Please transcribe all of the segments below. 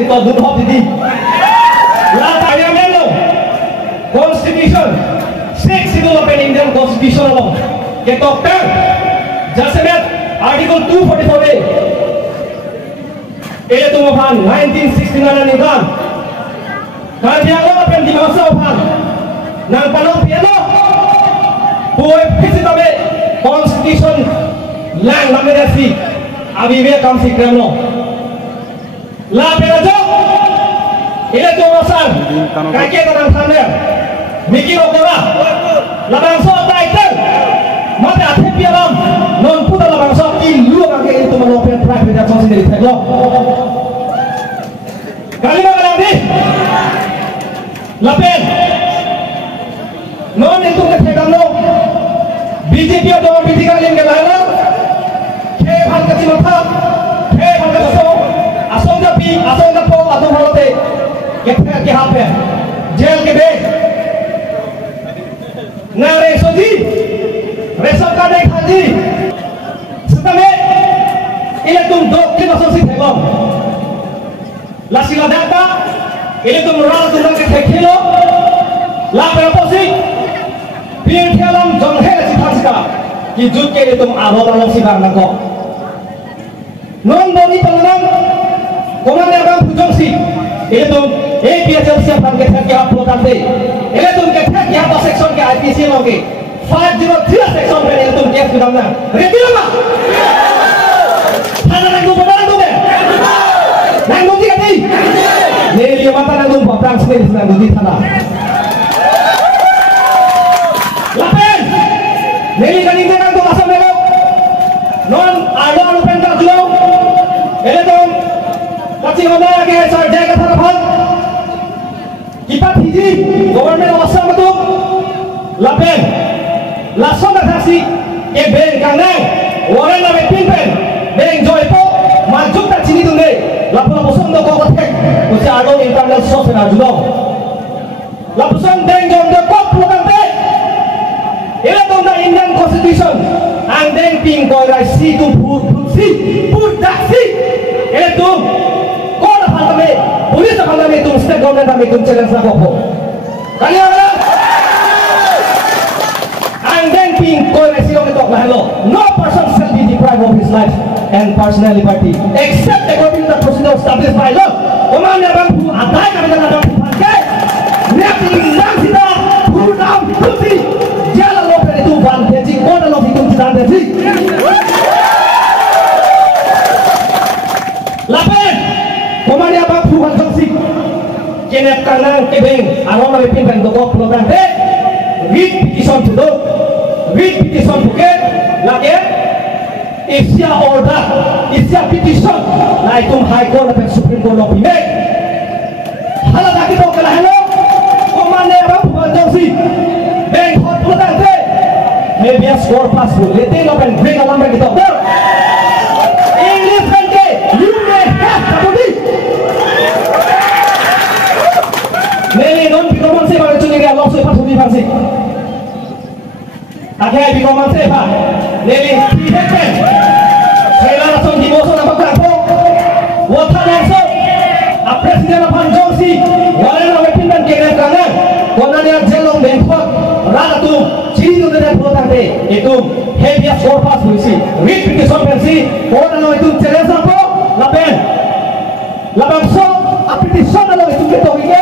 kita duduk di la tanya melo constitution 6 itu apa Indian constitution lo ke dokter jasemet article 244 ini tuh mapan 1969 ni kan kerja lo apa di masa mapan nang palong piano boy pisi tabe constitution lang namanya si abibe kam si kremlo la perajo ini tuh masan kaki tangan sana mikir okora labang so title mata athe pialam non puta labang so ilu kaki itu menopen private action sendiri teglo kali mana di lapen non itu ketegalo BJP atau BJP kalian kelala ke bhal kati mata ke bhal kati so asong japi asong japo asong halote ke hape jail ke be na resoji resot ka dek haji setame ile tum dok ke asong si thego lasila data ile tum ral tum ke thekilo la peroposi pin thelam jong he si thasika ki jut ke ile tum aro balong si bang ko non doni tanang komane agam pujong si ile tum APSL siap ke thek ya upload ante ile tum ke thek ya section ke IPC loge 503 section pe ile tum ke sudah na ready lama thana nang ko bana ko be nang ko ti ati ne liyo mata nang ko prang sne nang ko ti thana lapen ne li kaning nang ko asam melo non alo alo pen ka dulo ile tum kachi hoda ke sar jaga thana phal kita hiji government awasam tu lapen lason aksi ke ben kanang orang na pimpen ben joypo majuk ta chini dunde lapula boson do ko tek usi ado internal source na julo lapuson den jom de ko plotante ila dong da Indian constitution and then ping ko rai si tu put daksi ila tu ko na phantame police na phantame tu state government na tum challenge na ko kali ala and then ping ko rai si lo ke tok la hello no person shall be deprived of his life and personal liberty except according to the procedure established by law command abang pu atai kami dan abang pu pakai neping nang sida pu nam puti jala lo pe itu van teji kona lo hitung sedang teji lapen command abang pu kan sing kenep kanang kebeng along na pin kan doko program te read petition to do read petition buket lagi Isya order, isya petition, na itong High Court at Supreme Court of Pinay. Hala na kita kala hello, kumane abang pumanjang si, beng hot pulang te, maybe a score pass full, letting up and bring alam kita over. English banke, you may have kabudi. Neli non pikoman se bang chuni ga loss pa suni pansi. Akhirnya pikoman se pa, neli tidak. Saya langsung di bawah sana bakal apa? Wata langsung. Presiden apa jongsi? Walau nak pindah ke kanan, konan yang jelong bengkok, rata tu ciri tu dari pulau tadi itu habeas corpus polisi, writ petition polisi, konan itu challenge apa? Lapan so, petition kalau itu kita ini,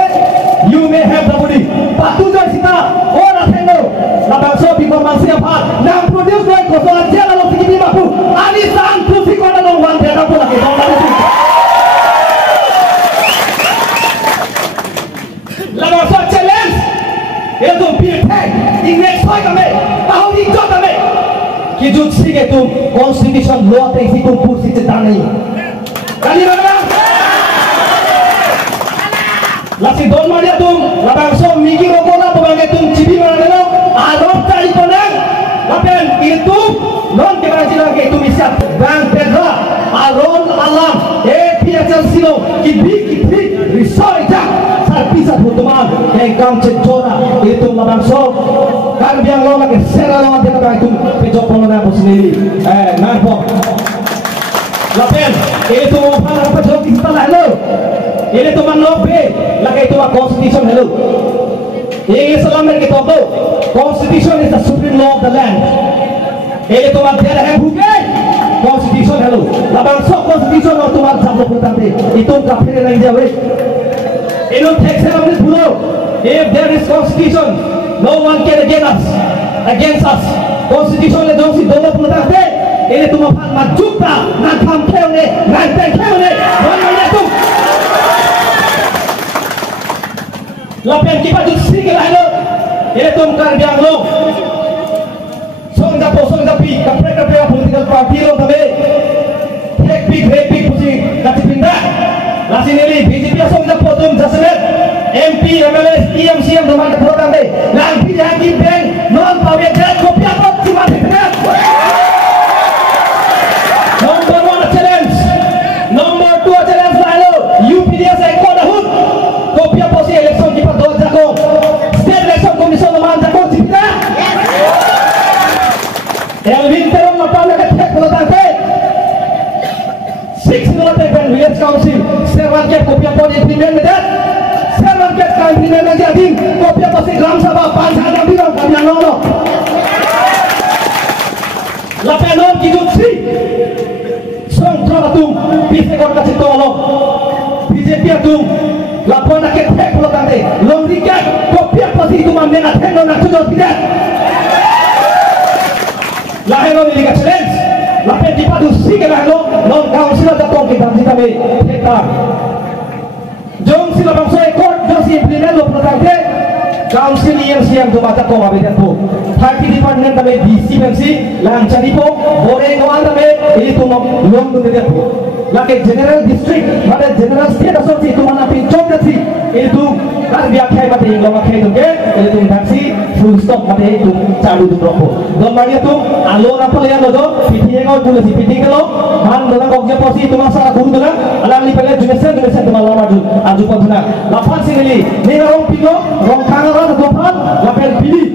you may have the body. Patu jadi kita, orang tengok, lapan so biko masih apa? Nang produce dari kotoran jalan lo tinggi baku, alisan tu si konan lo wan dia apa lagi? Lapan so challenge, itu pilih, English fight kami, tahu hijau kami. Kijut sih itu constitution law tadi itu kursi cetani. Kali mana? Lasi don maria tum, labang so miki rokola pemakai tum cibi mana dulu, arok cari konang, lapen itu non keberhasilan ke itu misal, bang pedra, aron alam, PSL silo, kibi risoi jak, sarpisa hutuman, engkang cecora, itu labang so, kan biang lo lagi sera lo nanti kata itu pejok pengenang sendiri, nampak. Lapen, ini tu mau apa jawab kita lah hello. Ini tu mana be, lagi itu constitution hello. Ini selamat kita tu, constitution is the supreme law of the land. Ini tu mana dia yang bukan, constitution hello. Lapan so constitution atau tu mana jawab kita tu, itu kafir lagi jawab. Ini text hello ni dulu. If there is constitution, no one can against us. Constitution le dong si dong kita tu. Ini tu makan majuta, nak kampel ni, nak tengkel ni, mana tu? Lapian kita tu sikit lah lo. Ini tu bukan biang lo. Song dapi, kapre political party lo tapi. Hek big pusi kati pindah. Lasi nili BJP song dapo tu jasmet. MP, MLA, CM teman keputusan deh. Langki hakim bank non pawai dan kopi apa cuma dikena. Number 2 challenge lalu UPDS ekor dahut kopia posi election kita dua jago state election commission teman jago cipta Elvin terong apa nak cek kalau tak 6 nolate pen village council 7 ke kopia posi implement medan 7 ke implement jadi kopia posi gram sabha 5 ada bilang kami nolo lapenon kijutsi Song Trabatung, bisa kau kasih tolong. BJP atung, laporan nak ketek pulau tante. Lomrikan, kopi apa sih itu mana nak tengok nak tujuh tidak. Lahirlah ini challenge. Lapen di padu sih kalau non council ada tong kita di kami kita. Jom sila bangsa ekor, jom si implement lo pulau tante. Council yang siang tu baca kau abis itu. 30 department kami DC lang cari po. Boleh kawan kami ini tu long tu dia tu. Lagi general district, mana general state asosiasi tu mana pincong dia si. Ini tu kan biar kaya mati yang lama kaya tu ke. Ini tu taksi full stop mati tu cari tu berapa. Domba dia tu alor apa yang ada. PT yang kau boleh si PT kalau. Man dalam kau je posi tu masa guru tu lah. Alam ni pernah jumesan tu malam aju pun tu nak. Lapan sini ni. Ni orang pino, orang kangen orang tu pun. Lapan pilih.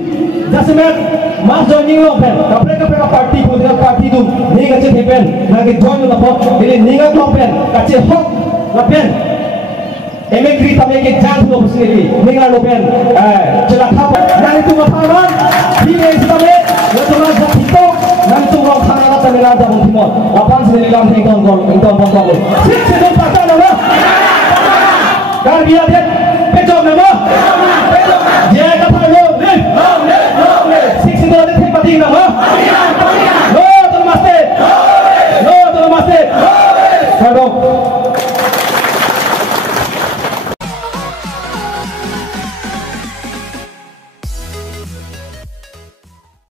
Jasmet mas joining lo pen kapre party political party tu ni kace thepen nagi join lo po ini ninga lo pen kace hok lo pen emekri tame ke jan lo sini ninga lo pen cela khap nani tu mapawan ini tame lo tu mas hito nani tu lo khana tame la da bungmo apan sini lam thing ton gol sik sedon pata lo kar biya de pejo memo je kata lo Siksi tu ada tempat tinggal, no, tu masih, Kado.